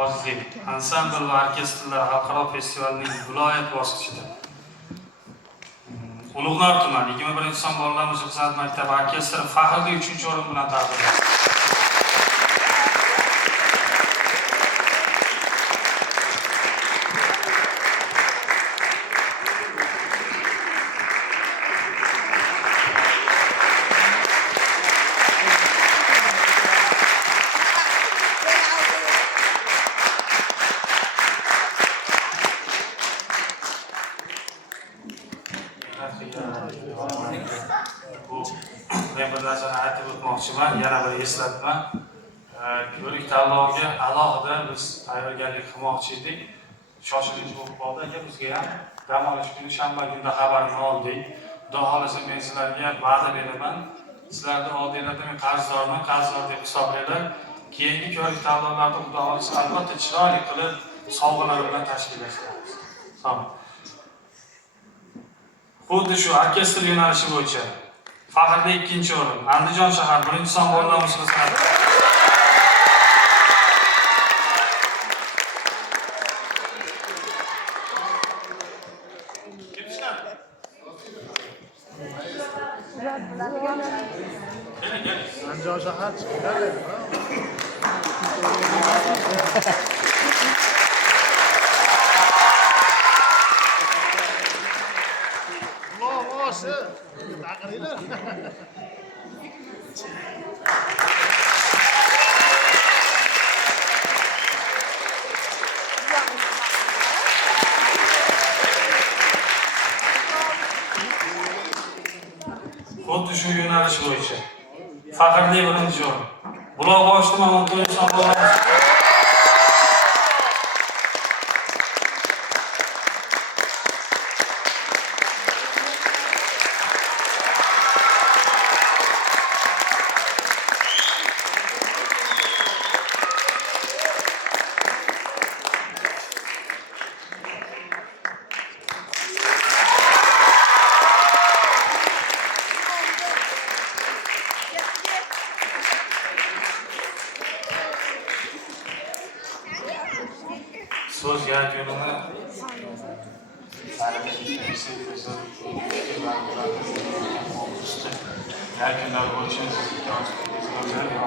ovozli ansambl va orkestrlar xalqaro festivalining viloyat bosqichida Ulug'nor tumani 21-son bolalar musiqa san'at maktabi orkestri faxrli 3-o'rin bilan taqdirlandi. Ben bir narsani aytib o'tmoqchiman, yana bir eslatma. Ko'rik tanloviga alohida biz tayyorgarlik qilmoqchi edik. Shoshilinch bo'lib qoldi. Aka bizga ham dam olish kuni shanba kunida xabarini oldik. Xudo xolasa men sizlarga va'da beraman. Sizlarni oldinglarda men qarzdorman, qarzdor deb hisoblanglar. Keyingi ko'rik tanlovlarda xudo xolasa albatta chiroyli qilib sovg'alar bilan tashkillashtiramiz. Sog' bo'ling. Xuddi shu orkestr yo'nalishi bo'yicha faxrli 2-o'rin, Andijon shahar 1-son bolalar musiqa san'ati. Andijon shahar chiqadi. Xuddi shu yo'nalish bo'yicha faxrli 1-o'rin. Buloqboshi tumani 1-son bolalar so'z yakunini yakunlar bo'yicha sizga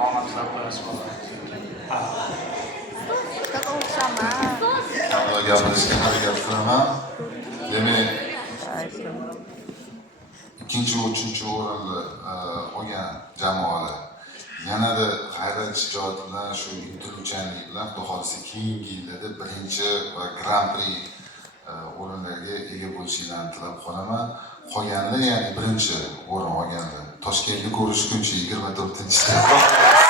omadlar bilan gapirishga harakat qilaman. Demak, 2-chi va 3-chi o'rinni olgan jamoalar yanada g'ayrat shijoat bilan shu intiluvchanlik bilan xudo xolasa keyingi yillarda 1-chi va Grand Prix o'rinlarga ega bo'lishinglarni tilab qolaman. Qolganlar, ya'ni 1-chi o'rin olganlar Toshkentni ko'rishguncha 24-chi